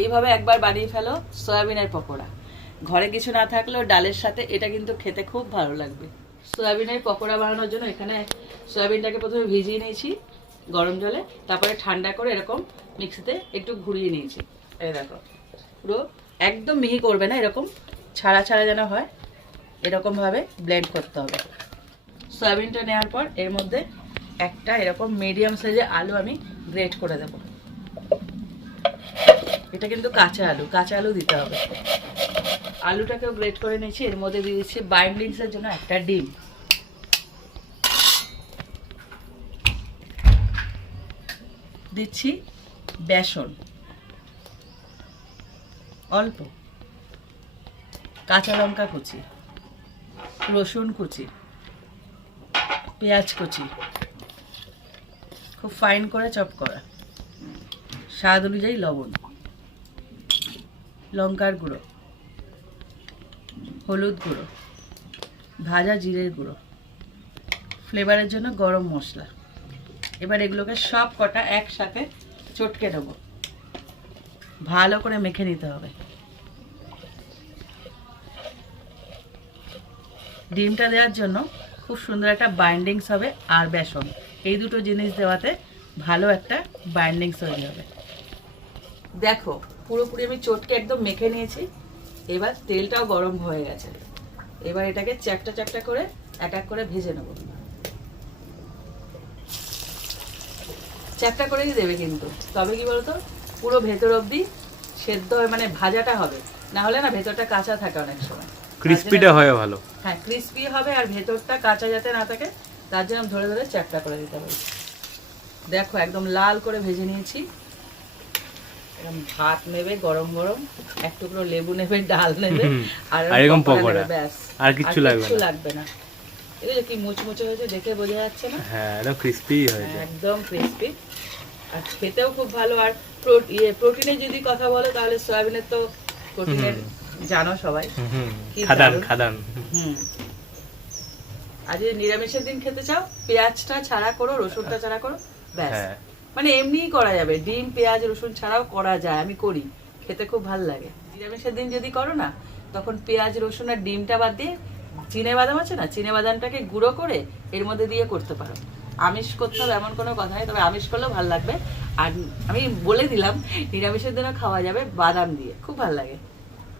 এইভাবে একবার বানিয়ে ফেলো সয়াবিনের পকোড়া। ঘরে কিছু না থাকলেও ডালের সাথে এটা কিন্তু খেতে খুব ভালো লাগবে। সয়াবিনের পকোড়া বানানোর জন্য এখানে সয়াবিনটাকে প্রথমে ভিজিয়ে নিয়েছি গরম জলে, তারপরে ঠান্ডা করে এরকম মিক্সিতে একটু ঘুরিয়ে নিয়েছি। এই দেখো, পুরো একদম মিহি করবে না, এরকম ছাড়া ছাড়া যেন হয়, এরকমভাবে ব্লেন্ড করতে হবে। সয়াবিনটা নেওয়ার পর এর মধ্যে একটা এরকম মিডিয়াম সাইজের আলু আমি গ্রেট করে দেব। এটা কিন্তু কাঁচা আলু দিতে হবে। আলুটাকেও গ্রেট করে নিয়েছি। এর মধ্যে দিয়ে দিচ্ছি বাইন্ডিংসের জন্য একটা ডিম, দিচ্ছি বেসন অল্প, কাঁচা লঙ্কা কুচি, রসুন কুচি, পেঁয়াজ কুচি খুব ফাইন করে চপ করা, স্বাদ অনুযায়ী লবণ, লঙ্কার গুঁড়ো, হলুদ গুঁড়ো, ভাজা জিরের গুঁড়ো, ফ্লেভারের জন্য গরম মশলা। এবার এগুলোকে সব কটা একসাথে চটকে দেবো, ভালো করে মেখে নিতে হবে। ডিমটা দেওয়ার জন্য খুব সুন্দর একটা বাইন্ডিংস হবে, আর বেসন, এই দুটো জিনিস দেওয়াতে ভালো একটা বাইন্ডিংস তৈরি হবে। দেখো পুরোপুরি আমি চটকে একদম মেখে নিয়েছি। এবার তেলটাও গরম হয়ে গেছে। এবার এটাকে চ্যাপটা চ্যাপটা করে এক এক করে ভেজে নেব। চ্যাপটা করেই দেবে কিন্তু, তবে কি বলতো পুরো ভেতর অবধি সেদ্ধ হয়, মানে ভাজাটা হবে, না হলে না ভেতরটা কাঁচা থাকে অনেক সময়। ক্রিস্পিটা হয় ভালো। হ্যাঁ, ক্রিস্পি হবে আর ভেতরটা কাঁচা যাতে না থাকে তার জন্য ধরে ধরে চ্যাপটা করে দিতে হবে। দেখো একদম লাল করে ভেজে নিয়েছি। এরকম ভাত নেবে গরম গরম, এক টুকরো লেবু নেবে, ডাল নেবে, আর এরকম পকোড়া, ব্যাস আর কিছু লাগবে না। এই যে কি মুচমুচে হয়েছে দেখে বোঝা যাচ্ছে না? হ্যাঁ, একদম ক্রিস্পি হয়েছে, একদম ক্রিস্পি, আর খেতেও খুব ভালো। আর প্রোটিনের যদি কথা বলো তাহলে সয়াবিনের তো প্রোটিনের জানো সবাই, খাদান। আর যদি নিরামিষের দিন খেতে চাও পেঁয়াজটা ছাড়া করো, রসুনটা ছাড়া করো, ব্যাস। মানে এমনিই করা যাবে, ডিম পেঁয়াজ রসুন ছাড়াও করা যায়, আমি করি, খেতে খুব ভালো লাগে। নিরামিষের দিন যদি করো না, তখন পেঁয়াজ রসুন আর ডিমটা বাদ দিয়ে চিনে বাদাম আছে না, চিনে বাদামটাকে গুঁড়ো করে এর মধ্যে দিয়ে করতে পারো। আমিষ করতে হবে এমন কোনো কথা নেই, তবে আমিষ করলেও ভালো লাগবে। আর আমি বলে দিলাম নিরামিষের দিনও খাওয়া যাবে বাদাম দিয়ে, খুব ভালো লাগে।